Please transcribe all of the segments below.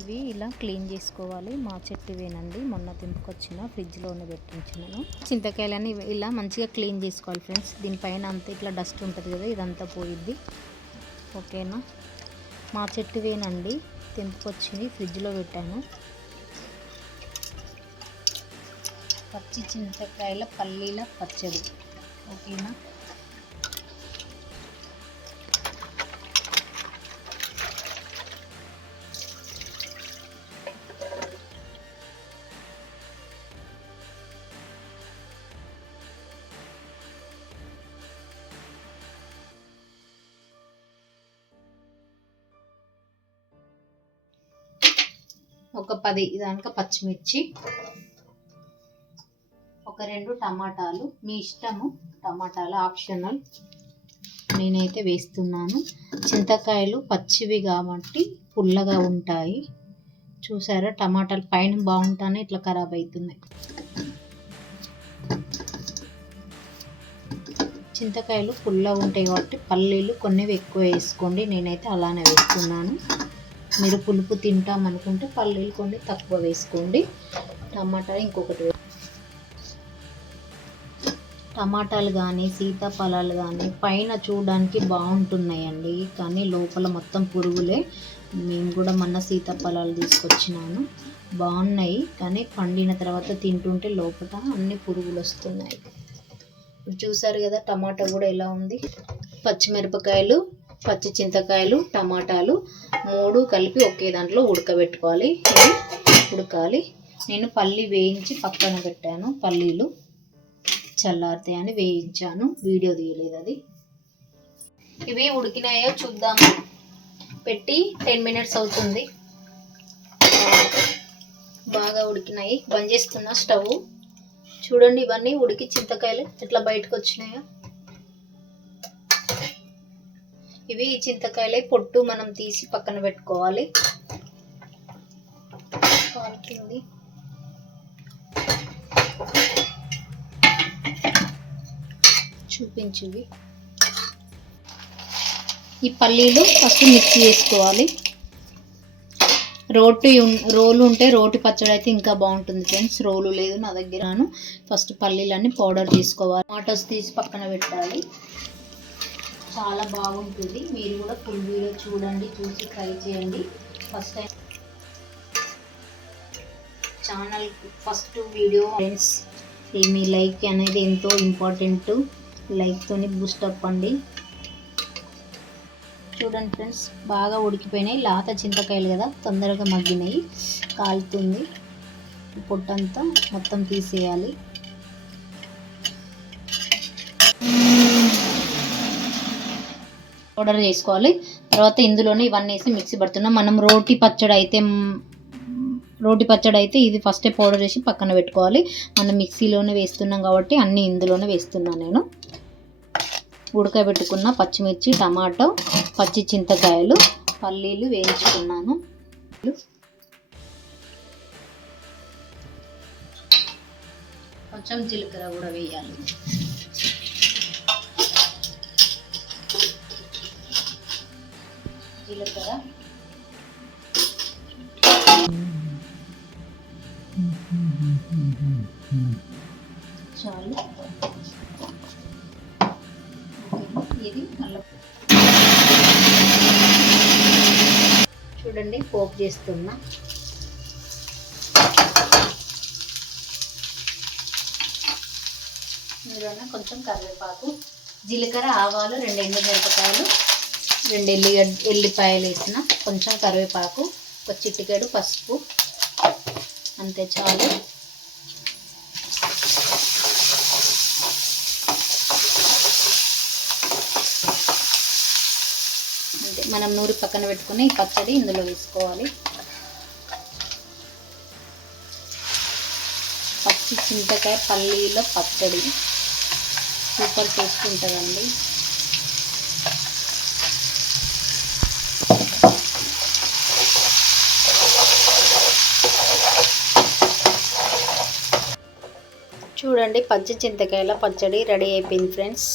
ఇవి ఇలా క్లీన్ చేసుకోవాలి. మా చెట్టువేనండి, మొన్న తెంపుకొచ్చిన ఫ్రిడ్జ్లోనే పెట్టించినాను. చింతకాయలని ఇలా మంచిగా క్లీన్ చేసుకోవాలి ఫ్రెండ్స్. దీనిపైన అంతా ఇట్లా డస్ట్ ఉంటుంది కదా, ఇదంతా పోయిద్ది. ఓకేనా, మా చెట్టువేనండి, తెంపుకొచ్చింది, ఫ్రిడ్జ్లో పెట్టాను. పచ్చి చింతకాయల పల్లీల పచ్చడి. ఓకేనా, ఒక 10 దానిక పచ్చిమిర్చి, ఒక 2 టమాటాలు. మీ ఇష్టము, టమాటాలు ఆప్షనల్, నేనైతే వేస్తున్నాను. చింతకాయలు పచ్చివి కాబట్టి పుల్లగా ఉంటాయి. చూసారా, టమాటాలు పైన బాగుంటానే ఇట్లా ఖరాబ్ అవుతున్నాయి. చింతకాయలు పుల్లగా ఉంటాయి కాబట్టి పల్లీలు కొన్ని ఎక్కువ వేసుకోండి. నేనైతే అలానే వేస్తున్నాను. మీరు పులుపు తింటామనుకుంటే పల్లీలు కొన్ని తక్కువ వేసుకోండి. టమాటాలు ఇంకొకటి. టమాటాలు కానీ సీతాఫలాలు కానీ పైన చూడడానికి బాగుంటున్నాయండి, కానీ లోపల మొత్తం పురుగులే. మేము కూడా మొన్న సీతాఫలాలు తీసుకొచ్చినాను, బాగున్నాయి, కానీ పండిన తర్వాత తింటుంటే లోపల అన్ని పురుగులు వస్తున్నాయి. ఇప్పుడు చూసారు కదా టమాటా కూడా ఎలా ఉంది. పచ్చిమిరపకాయలు, పచ్చి చింతకాయలు, టమాటాలు 3 కలిపి ఒకే దాంట్లో ఉడకబెట్టుకోవాలి. ఇవి ఉడకాలి. నేను పల్లి వేయించి పక్కన పెట్టాను. పల్లీలు చల్లారుతాయని వేయించాను, వీడియో తీయలేదు అది. ఇవి ఉడికినాయో చూద్దాము. పెట్టి 10 మినిట్స్ అవుతుంది. బాగా ఉడికినాయి. బంద్ చేస్తున్నా స్టవ్. చూడండి, ఇవన్నీ ఉడికి చింతకాయలు ఎట్లా బయటకు వచ్చినాయో. ఇవి చింతకాయలే, పొట్టు మనం తీసి పక్కన పెట్టుకోవాలి. కాలుతుంది. చూపించువి. ఈ పల్లీలు ఫస్ట్ మిక్సీ చేసుకోవాలి. రోలు ఉంటే రోటి పచ్చడి అయితే ఇంకా బాగుంటుంది ఫ్రెండ్స్. రోలు లేదు నా దగ్గర. ఫస్ట్ పల్లీలన్నీ పౌడర్ చేసుకోవాలి. టమాటోస్ తీసి పక్కన పెట్టాలి. చాలా బాగుంటుంది. మీరు కూడా ఫుల్ వీడియో చూడండి, చూసి ట్రై చేయండి. First time channel first video friends, మీ లైక్ అనేది ఎంతో ఇంపార్టెంట్. లైక్తోని బూస్టప్ అండి. చూడండి ఫ్రెండ్స్, బాగా ఉడికిపోయినాయి. లేత చింతకాయలు కదా, తొందరగా మగ్గినాయి. కాలుతుంది. పొట్టంతా మొత్తం తీసేయాలి. పౌడర్ చేసుకోవాలి. తర్వాత ఇందులోనే ఇవన్నీ వేసి మిక్సీ పడుతున్నాం. మనం రోటి పచ్చడి అయితే ఇది ఫస్టే పౌడర్ వేసి పక్కన పెట్టుకోవాలి. మనం మిక్సీలోనే వేస్తున్నాం కాబట్టి అన్నీ ఇందులోనే వేస్తున్నాను నేను. ఉడకబెట్టుకున్న పచ్చిమిర్చి, టమాటో, పచ్చి చింతకాయలు, పల్లీలు వేయించుకున్నాను. కొంచెం జీలకర్ర కూడా వేయాలి. జీలకర్ర చాలు. ఇది చూడండి, పోపు చేస్తున్నా. ఇందులోనే కొంచెం కరివేపాకు, జీలకర్ర, ఆవాలు, 2 ఎండుమిరపకాయలు, 2 ఎల్లిపాయలు వేసిన, కొంచెం కరివేపాకు, ఒక చిటికెడు పసుపు, అంతే చాలు. అంటే మనం నూరి పక్కన పెట్టుకుని ఈ పచ్చడి ఇందులో వేసుకోవాలి. పచ్చి చింతకాయ పల్లీల పచ్చడి సూపర్ టేస్ట్ ఉంటుందండి. చూడండి, పచ్చి చింతకాయల పచ్చడి రెడీ అయిపోయింది ఫ్రెండ్స్.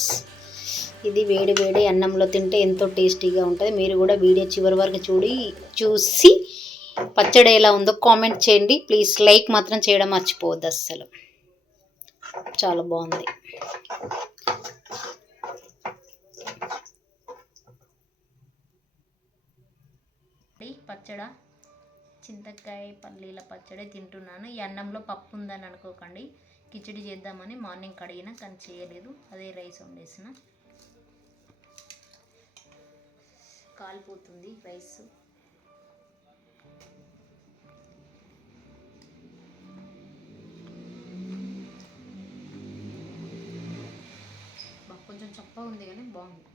ఇది వేడి వేడి అన్నంలో తింటే ఎంతో టేస్టీగా ఉంటుంది. మీరు కూడా వీడియో చివరి వరకు చూసి పచ్చడి ఎలా ఉందో కామెంట్ చేయండి. ప్లీజ్ లైక్ మాత్రం చేయడం మర్చిపోవద్దు అస్సలు. చాలా బాగుంది. పచ్చడి చింతకాయ పల్లీల పచ్చడి తింటున్నాను. ఈ అన్నంలో పప్పు ఉందని అనుకోకండి. కిచిడి చేద్దామని మార్నింగ్ కడిగిన కానీ చేయలేదు. అదే రైస్ వండేసిన. కాలిపోతుంది రైస్. కొంచెం చప్పగా ఉంది కానీ బాగుంది.